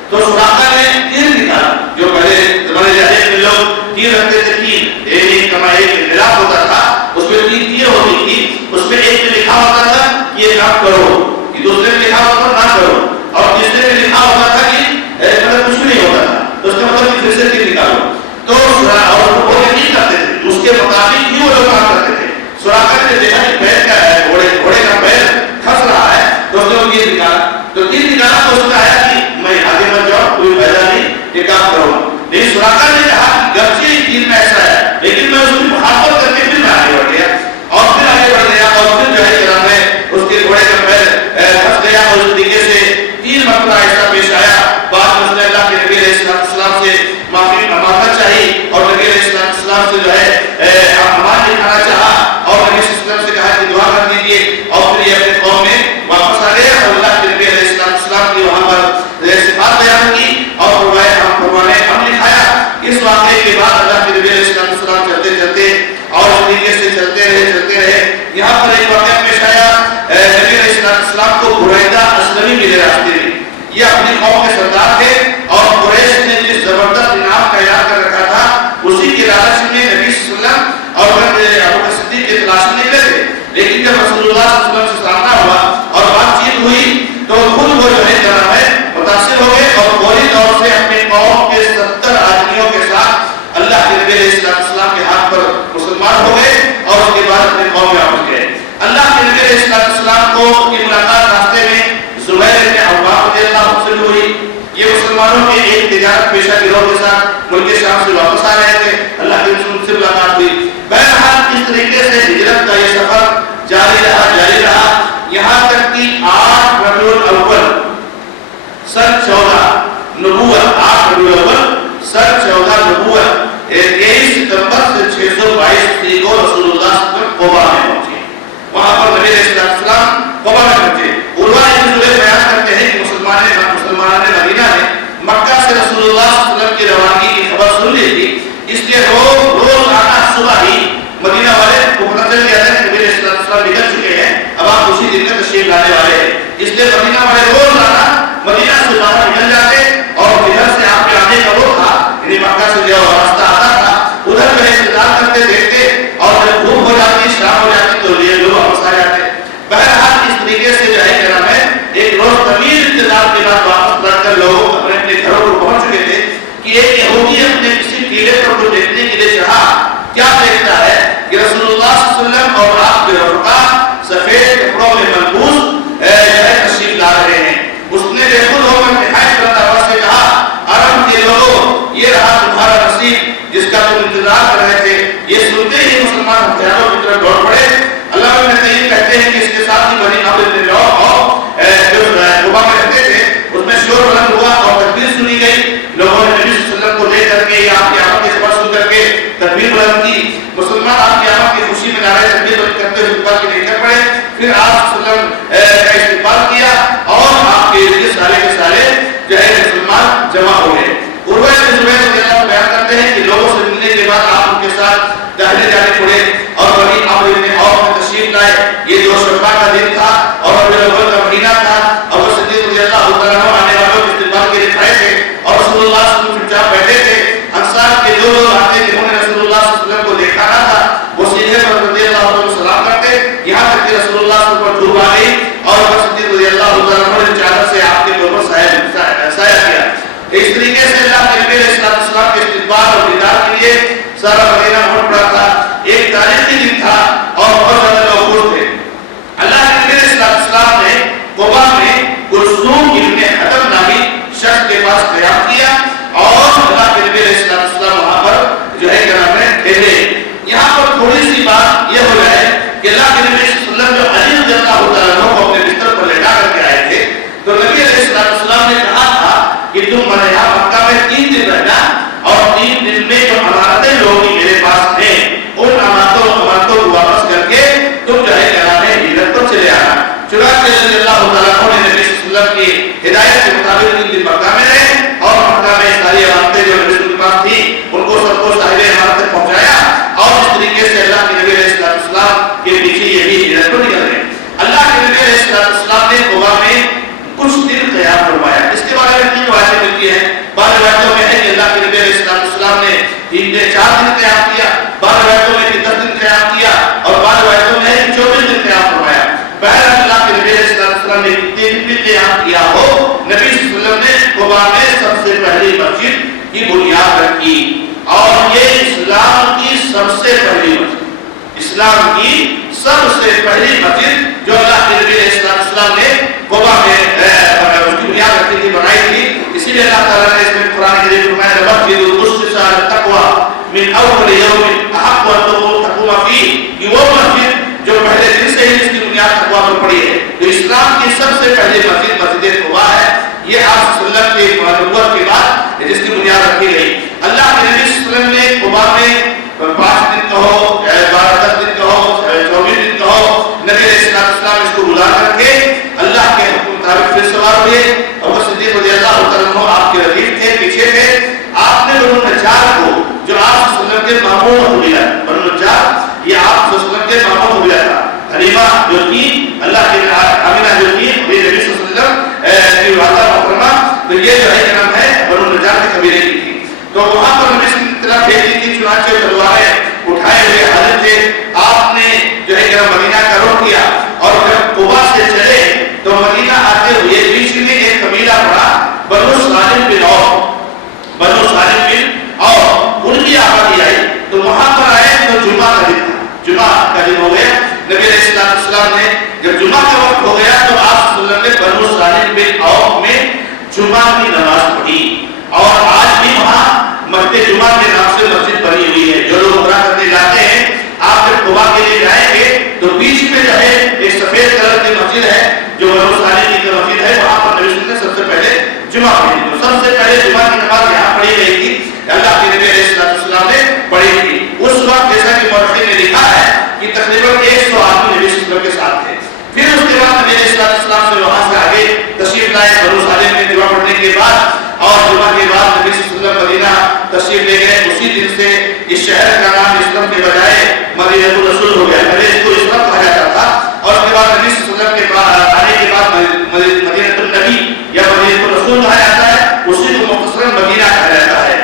تو سراقہ نے تیر نکالا، جو پہلے زمانے جاہلیت میں لوگ تیر رکھتے تھے، تیر ایک کما ایک ملاپ ہوتا تھا، اس میں 3 تیر ہوتی تھی، اس میں ایک میں لکھا ہوتا تھا کہ یہ کام کرو، یہ دوسرے میں لکھا ہوتا تھا نہ کرو، اور تیسرے میں لکھا ہوتا تھا کہ مطلب کچھ بھی نہیں ہوتا تھا. تو اس کا مطلب کہ پھر سے تیر نکالو. تو اور وہ یقین کرتے تھے، اس کے مطابق ہی وہ لوگ کام کرتے تھے. سراقہ نے دیکھا کہ پیر کا ہے، گھوڑے کا پیر پھنس رہا ہے تو اس نے وہ تیر نکالا. تو تیر نکالا تو اس میں آیا کہ میں آگے مت جاؤ، کوئی فائدہ نہیں، یہ کام کرو. لیکن سراقہ نے کہا کہ گرچہ یہ تیر میں ایسا ہے لیکن میں اس کی مخالفت کر کے پھر میں آگے بڑھ گیا اور پھر آگے بڑھ گیا اور پھر جو ہے جناب میں اس کے گھوڑے کا پیر پھنس گیا اور اس طریقے سے 3 مرتبہ ایسا پیش آیا. بعد میں اس نے اللہ کے نبی علیہ السلام سے معافی مانگنا چاہیے اور نبی علیہ السلام سے جو ہے امان دکھانا چاہا اور نبی صلی اللہ علیہ وسلم سے کہا کہ دعا کر دیجیے اور پھر یہ اپنے قوم میں واپس آ گیا اور اللہ کے نبی علیہ السلام کی وہاں پر صفات بیان کی اور قرآن ہم لکھایا. اس واقعے کے بعد اللہ کے نبی علیہ السلام چلتے چلتے اور اس طریقے سے چلتے رہے. یہاں پر ایک واقعہ پیش آیا، نبی علیہ السلام کو برائدہ اسلمی ملے راستے میں. یہ اپنی قوم کے سردار تھے اور قریش نے جس زبردست انعام کا اعلان کر رکھا تھا اسی کے لالچ میں نبی صلی اللہ علیہ وسلم اور ابو بکر صدیق کے تلاش میں نکلے تھے. لیکن جب رسول اللہ صلی اللہ علیہ وسلم سے سامنا ہوا اور بات چیت ہوئی تو خود وہ جو ہے جناب ہے متاثر ہو گئے اور فوری طور سے اپنے قوم کے 70 آدمیوں کے ساتھ اللہ کے نبی علیہ السلام کے ہاتھ پر مسلمان ہو گئے اور اس کے بعد اپنے قوم میں واپس گئے. اللہ کے نبی علیہ السلام کو کی ملاقات راستے میں زبیر بن عوام رضی اللہ عنہ سے ہوئی. یہ مسلمانوں کے ایک تجارت پیشہ گروہ کے ساتھ ملک شام سے واپس آ رہے تھے. اللہ کے رسول سے ملاقات ہوئی. بہرحال اس طریقے سے ہجرت کا یہ سفر جاری رہا یہاں تک کہ 8 ربیع الاول سن 14 نبوت 8 ربیع الاول سن 14 نبوت 23 ستمبر سے 622 کو رسول اللہ صلی اللہ علیہ وسلم قبا میں پہنچے. وہاں پر نبی علیہ السلام قبا میں پہنچے. عروہ ابن زبیر بیان کرتے ہیں کہ مسلمانان مدینہ نے مکہ سے رسول اللہ صلی اللہ علیہ وسلم کی روانگی کی خبر سن لی تھی، اس لیے روز آنا صبح ہی مدینہ والے کو پتہ چل گیا تھا کہ نبی علیہ السلام نکل چکے ہیں، اب آپ اسی دن میں تشریف لانے والے ہیں. اس لیے مدینہ والے روز آنا مدینہ سے باہر نکل جاتے اور ادھر سے آپ کے آنے کا وہ تھا یعنی مکہ سے جو راستہ آتا تھا ادھر جو ہے انتظار کر رہے تھے. یہ سنتے ہی مسلمان ہتھیاروں کی طرف دوڑ پڑے. اللہ ابن قیم کہتے ہیں کہ اس کے ساتھ ہی بنی عامر بن عوف جو قبا میں رہتے تھے اس میں شور بلند ہوا اور تکبیر سنی گئی. لوگوں نے نبی صلی اللہ علیہ وسلم کو لے کر کے یا آپ کی آمد کے خبر سن کر کے تکبیر بلند کی. مسلمان آپ کی آمد کی خوشی میں نعرہ تکبیر بلند کرتے ہوئے قبا کے لیے چل پڑے. پھر آپ صلی اللہ علیہ وسلم کا استقبال کیا اور آپ کے لیے سارے کے سارے جو ہے مسلمان جمع ہو گئے. عروہ بن زبیر رضی اللہ عنہ بیان کرتے ہیں کہ لوگوں سے ملنے کے بعد آپ ان کے ساتھ دہلی جانے پڑے اور بنی عامر بن عوف میں تشریف لائے. یہ جو شعبہ کا دن تھا اور ربیع الاول کا مہینہ تھا اور وہ صدیق رضی اللہ عنہ آنے والوں کے استقبال کے لیے کھڑے تھے اور رسول اللہ صلی اللہ علیہ وسلم چپ چاپ بیٹھے تھے. انصار کے جو لوگ آتے جنہوں نے رسول اللہ صلی اللہ علیہ وسلم کو دیکھا نہ تھا وہ سیدھے پر رضی اللہ عنہ کو سلام کرتے. یہاں تک کہ رسول اللہ صلی اللہ علیہ وسلم پر دھوپ آ گئی اور صدیق رضی اللہ عنہ نے چادر سے آپ کے اوپر سایہ کیا. اس طریقے سے اللہ کے نبی علیہ السلام کے استقبال اور دیدار کے لیے سارا مدینہ بھر پڑا تھا. ایک تاریخی دن تھا اور بہت زیادہ لوگ خوش تھے. اللہ کے نبی علیہ السلام نے قبا میں کلثوم ابن حطب نامی شخص کے پاس قیام کیا اور اللہ کے نبی علیہ السلام وہاں پر جو ہے کیا نام ہے ٹھہرے. یہاں پر تھوڑی سی بات یہ ہو جائے کہ اللہ کے نبی صلی اللہ علیہ وسلم جو علی رضی اللہ عنہ کو اپنے بستر پر لٹا کر کے آئے تھے تو نبی علیہ السلام نے کہا تھا کہ تم یہاں مکہ میں 3 دن رہنا اور 3 دن میں جو امانتیں لوگ میرے پاس ہیں ان امانتوں کو واپس کر کے تم جو ہے کیا نام ہے ہجرت پر چلے آنا. چنانچہ رضی اللہ تعالیٰ نے نبی صلی اللہ علیہ وسلم کی ہدایت کے مطابق 3 دن مکہ میں رہے اور مکہ میں ساری امانتیں جو نبی کے پاس تھی ان کو سب کو صاحب امانت تک پہنچایا اور اس طریقے سے اللہ کے نبی علیہ السلام کے پیچھے یہ بھی ہجرت پر نکل گئے. اللہ کے نبی علیہ السلام نے قبا میں کچھ دن قیام فرمایا. اس کے بارے میں 3 روایتیں ملتی ہیں. بعض روایتوں میں ہے کہ اللہ کے نبی علیہ السلام نے 4 دن قیام کیا, بعض روایتوں میں 10 دن قیام کیا اور بعض روایتوں میں 24 دن قیام فرمایا. بہرحال اللہ کے نبی علیہ السلام نے کتنے دن بھی قیام کیا ہو نبی صلی اللہ علیہ وسلم نے قبا میں سب سے پہلی مسجد کی بنیاد رکھی اور یہ اسلام کی سب سے پہلی مسجد, اسلام کی سب سے پہلی مسجد جو اللہ کے نبی علیہ السلام نے قبا میں اس کی بنیاد رکھی تھی, بنائی تھی. اسی لیے اللہ تعالیٰ نے اس میں قرآن کریم میں فرمایا مسجد اسست علی التقوی من اول یوم احق ان تقوم فیہ, کہ وہ مسجد جو پہلے دن سے ہی اس کی بنیاد تقوی پر پڑی ہے. تو اسلام کی سب سے پہلی مسجد مسجد قبا ہے. یہ آپ صلی اللہ علیہ وسلم کی نبوت کے بعد جس کی بنیاد رکھی گئی. اللہ کے نبی صلی اللہ علیہ وسلم نے قبا میں 5 دن کہو 12 دن کہو 24 دن کہو نبی علیہ السلام اس کو بلا کر کے اللہ کے حکم مطابق پھر سوار ہوئے. ابو صدیق رضی اللہ عنہ آپ کے ردیف تھے, پیچھے تھے. آپ نے بنو نجار کو جو آپ صلی اللہ علیہ وسلم کے ماموں ہو گیا, بنو نجار یہ آپ صلی اللہ علیہ وسلم کے ماموں ہو گیا تھا. حلیمہ جو تھی اللہ کے آمینہ جو تھی نبی صلی اللہ علیہ وسلم کی والدہ محترمہ, تو یہ جو ہے نام ہے بنو نجار کے قبیلے کی تھی. تو وہاں پر نبی صلی اللہ علیہ وسلم بھیج دی تھی. چنانچہ تلواریں اٹھائے ہوئے حاضر تھے. آپ نے جو ہے مدینہ کا رخ کیا اور جب قبا سے چلے تو مدینہ آتے ہوئے بیچ میں ایک قبیلہ پڑا بنو سالم بن عوف, بنو سالم بن عوف, ان کی آبادی آئی. تو وہاں پر آئے تو جمعہ کا دن تھا, جمعہ کا دن ہو گیا. نبی علیہ السلام نے جب جمعہ کا وقت ہو گیا تو آپ صلی اللہ علیہ وسلم نے بنو سالم بن عوف میں جمعہ کی نماز پڑھی اور آج بھی وہاں مسجد جمعہ کے نام سے مسجد بنی ہوئی ہے. جو لوگ عمرہ کرنے جاتے ہیں آپ جب قبا کے لیے جائیں گے تو بیچ میں جو ہے ایک سفید کلر کی مسجد ہے جو بنو سالم کی مسجد ہے, وہاں پر نبی صلی اللہ علیہ وسلم نے سب سے پہلے جمعہ پڑھی. تو سب سے پہلے جمعہ کی نماز یہاں پڑھی گئی تھی, اللہ کے نبی علیہ السلام نے پڑھی تھی. اس وقت جیسا کہ مورخین نے لکھا ہے کہ تقریباً 100 آدمی نبی صلی اللہ علیہ وسلم کے ساتھ تھے. پھر اس کے بعد نبی علیہ السلام سے وہاں سے آگے تشریف لائے بنو سالم میں جمعہ پڑھنے کے بعد, اور جمعہ کے بعد نبی صلی اللہ علیہ وسلم مدینہ تشریف لے گئے. اسی دن سے اس شہر کا نام اسلام کے بجائے مدینہ الرسول ہو گیا. پہلے اس کو اسلام کہا جاتا تھا اور اس کے بعد نبی صلی اللہ علیہ وسلم کے آنے کے بعد مدینہ النبی یا مدینہ الرسول کہا جاتا ہے. اسی کو مختصراً مدینہ کہا جاتا ہے.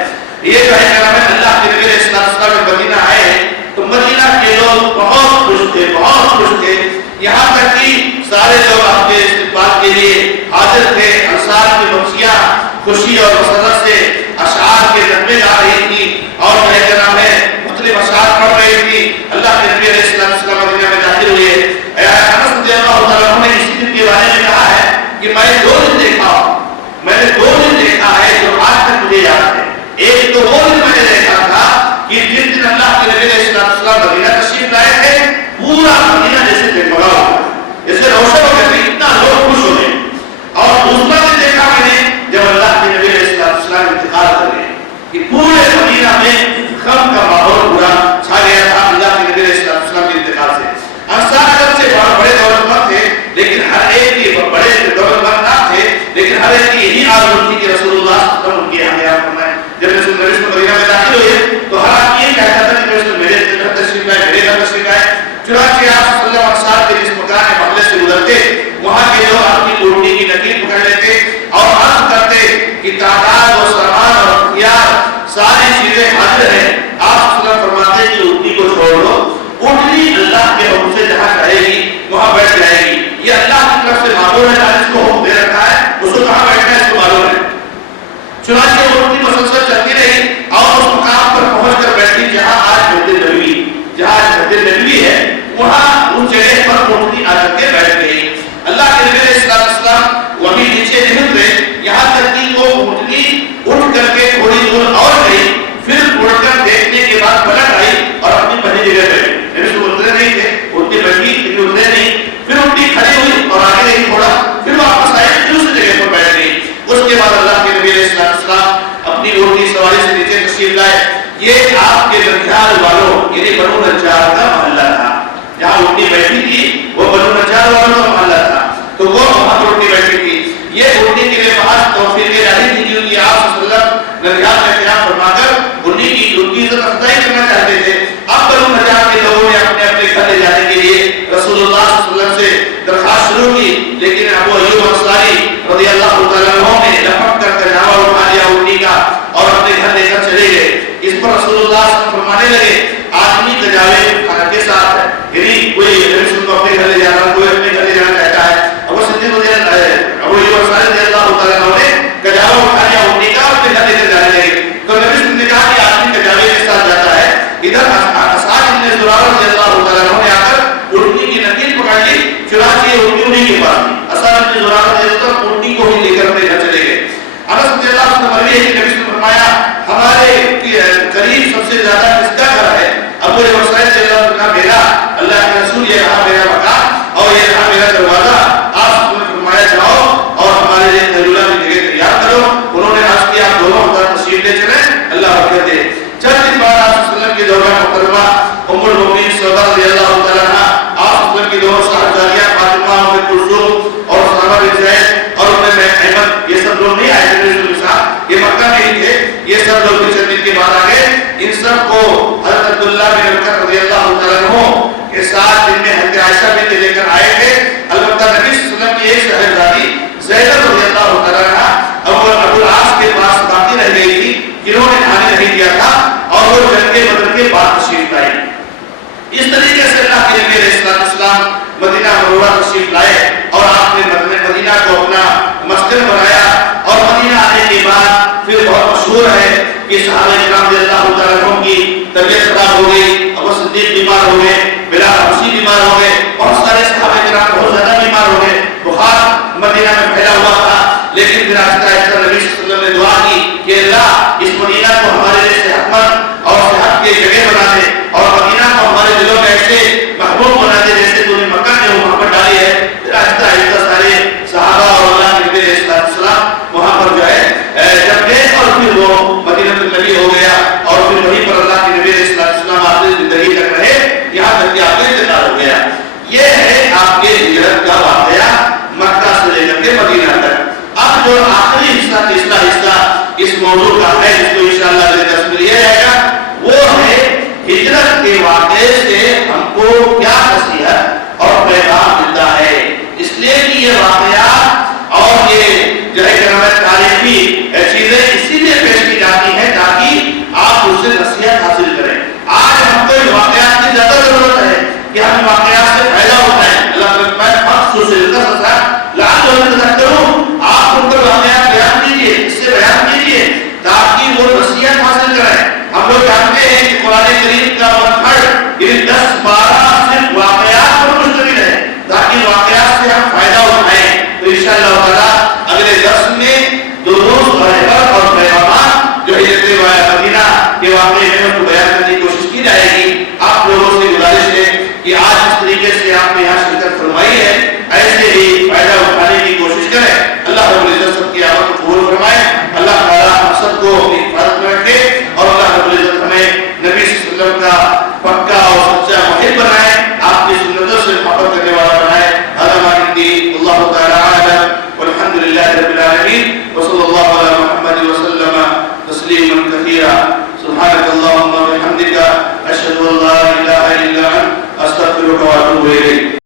یہ جو ہے نام ہے اللہ کے نبی علیہ السلام جب مدینہ آئے تو مدینہ کے لوگ بہت خوش تھے, بہت خوش تھے. یہاں تک کہ سارے لوگ آپ کے استقبال کے لیے حاضر تھے. انصار کی بچیاں خوشی اور مسرت سے اشعار کے نغمے گا رہی تھی اور جو ہے نام ہے مختلف اشعار پڑھ رہی تھی. اللہ کے نبی علیہ السلام مدینہ میں داخل ہوئے. انس رضی اللہ عنہ نے آپ کے نجار والوں یعنی بنو نجار کا محلہ تھا، جہاں اونٹنی بیٹھی تھی وہ بنو نجار والوں کا محلہ تھا، تو وہ وہاں پر اونٹنی بیٹھی تھی۔ یہ اونٹنی کے لیے بہت توفیق الہی تھی، کیونکہ آپ صلی اللہ علیہ وسلم نجار کا قیام فرما کر اونٹنی کی عزت افزائی کرنا چاہتے تھے۔ اب بنو نجار کے لوگوں نے اپنے اپنے گھر لے جانے کے لیے رسول اللہ صلی اللہ علیہ وسلم سے درخواست شروع کی، لیکن ابو ایوب انصاری رضی اللہ تعالیٰ عنہ نے لپٹ کر کجاوا اٹھا لیا اونٹنی کا اور اپنے گھر لے کر چلے گئے۔ اس پر رسول اللہ صلی اللہ علیہ وسلم فرمانے لگے آدمی کجاوے کے ساتھ ہے، یعنی کوئی رسول کو اپنے گھر لے جانا، کوئی اپنے گھر لے جانا چاہتا ہے۔ ابو صدیق رضی اللہ تعالیٰ عنہ نے کجاوا اٹھا لیا اونٹنی کا اور اپنے گھر لے کر جانے لگے، تو نبی صلی اللہ علیہ وسلم نے کہا کہ آدمی کجاوے کے ساتھ جاتا ہے۔ ادھر اسعد بن زرارہ رضی اللہ تعالیٰ عنہ نے آ کر اونٹنی کی نکیل پکڑ لی، چنانچہ یہ اونٹنی انہیں کے پاس تھی۔ اسعد بن زرارہ رضی اللہ عنہ اونٹنی کو ہی لے کر اپنے گھر چلے گئے۔ انس رضی اللہ عنہ مروی ہے کہ نبی نے فرمایا ہمارے قریب سب سے زیادہ کس کا گھر ہے؟ ابو ایوب انصاری رضی اللہ عنہ کا میرا، اللہ کے رسول یہ رہا میرا مکان اور یہ رہا میرا دروازہ، آپ نے فرمایا جاؤ اور ہمارے لیے خلیلہ کی جگہ تیار کرو۔ انہوں نے عرض کیا آپ دونوں ہمارا تشریف لے چلیں، اللہ برکت دے۔ چند دن بعد آپ صلی اللہ علیہ وسلم کی دورہ محترمہ ام المؤمنین سودا رضی اللہ تعالیٰ عنہا، آپ صلی اللہ علیہ وسلم کی دونوں صاحبزادیاں فاطمہ ام کلثوم اور اسامہ بن زید اور ام احمد، یہ سب لوگ نہیں آئے تھے رسول کے ساتھ، یہ مکہ میں ہی تھے، یہ سب لوگ چند دن کے بعد آ گئے۔ ان سب کو حضرت عبداللہ بن بکر رضی اللہ تعالیٰ عنہ کے ساتھ جن میں حضرت عائشہ بھی لے کر آئے تھے، البتہ نبی صلی اللہ علیہ وسلم کی ایک صاحبزادی زینب رضی اللہ تعالیٰ عنہا ابو العاص کے پاس باقی رہ گئی تھی، جنہوں نے کھانے نہیں دیا تھا اور وہ جنگ بدر کے بعد تشریف لائی۔ اس طریقے سے اللہ کے نبی علیہ الصلوۃ والسلام مدینہ منورہ تشریف لائے اور آپ نے مدینہ کو اپنا مسکن بنایا، اور مدینہ آنے کے بعد پھر بہت مشہور ہے کہ صحابہ کرام رضی اللہ تعالیٰ عنہ کی طبیعت خراب ہو گئی، ابو صدیق بیمار ہو گئے، بلال حبشی بیمار ہو گئے، بہت سارے صحابہ کرام بہت زیادہ بیمار ہو گئے، بخار مدینہ میں پھیلا ہوا تھا۔ لیکن پھر آہستہ آہستہ نبی صلی اللہ علیہ وسلم نے دعا کی کہ اللہ اس مدینہ کو ہمارے لیے صحت مند اور صحت کی جگہ بنا دے، اور مدینہ کو ہمارے دلوں میں ایسے محبوب بنا دے جیسے تو نے مکہ میں محبت ڈالی ہے۔ پھر آہستہ آہستہ سارے صحابہ اور اللہ کے نبی علیہ السلام وہاں پر جو ہے جب گئے، اور پھر وہ مدینہ النبی ہو گیا، اور پھر وہیں پر اللہ کے نبی علیہ السلام آخری زندگی تک رہے، یہاں تک کہ آپ کا انتقال ہو گیا۔ یہ ہے آپ کے ہجرت کا واقعہ مکہ سے لے کر کے مدینہ تک۔ اب جو آخری حصہ، تیسرا حصہ اس موضوع کا ہے، جس کو انشاءاللہ اگلے درس میں لیا جائے گا، وہ ہے ہجرت کے واقعے سے ہم کو کیا نصیحت اور پیغام ملتا ہے۔ اس لیے کہ یہ واقعات اور یہ جو ہے تاریخی چیزیں اسی لیے پیش کی جاتی ہیں تاکہ آپ اس سے نصیحت حاصل کریں۔ آج ہم کو ان واقعات کی زیادہ ضرورت ہے کہ ہم واقعات سے فائدہ اٹھائیں۔ اللہ آپ ان پر واقعات بیان کیجیے، اس سے بیان کیجیے تاکہ وہ نصیحت حاصل کریں۔ ہم لوگ جانتے ہیں کہ قرآن کریم کا مقصد یہ 10-12 صرف واقعات پر مشتمل ہے تاکہ واقعات سے ہم فائدہ اٹھائیں۔ تو انشاءاللہ تعالی اگلے درس میں دروس اور پیغامات جو ہجرت مدینہ کے واقعے میں کو بیان کرنے کی کوشش کی جائے گی۔ آپ لوگوں سے گزارش ہے کہ آج اس طریقے سے آپ نے یہاں شرکت فرمائی ہے، ایسے ہی فائدہ اٹھانے کی کوشش کریں۔ اللہ رب العزت سب کی آمد کو قبول فرمائے، اللہ تعالیٰ ہم سب کو اپنی حفاظت میں رکھے، اور اللہ رب العزت ہمیں نبی صلی اللہ علیہ وسلم کا پکا اور سچا محب بنائے، آپ کی سنتوں سے محبت کرنے والا بنائے۔ هذا ما عندي، والله تعالى أعلم، والحمد لله رب العالمين، وصلى الله على محمد وسلم تسليما كثيرا. سبحانك اللهم وبحمدك، أشهد أن لا إله إلا أنت، أستغفرك وأتوب إليك.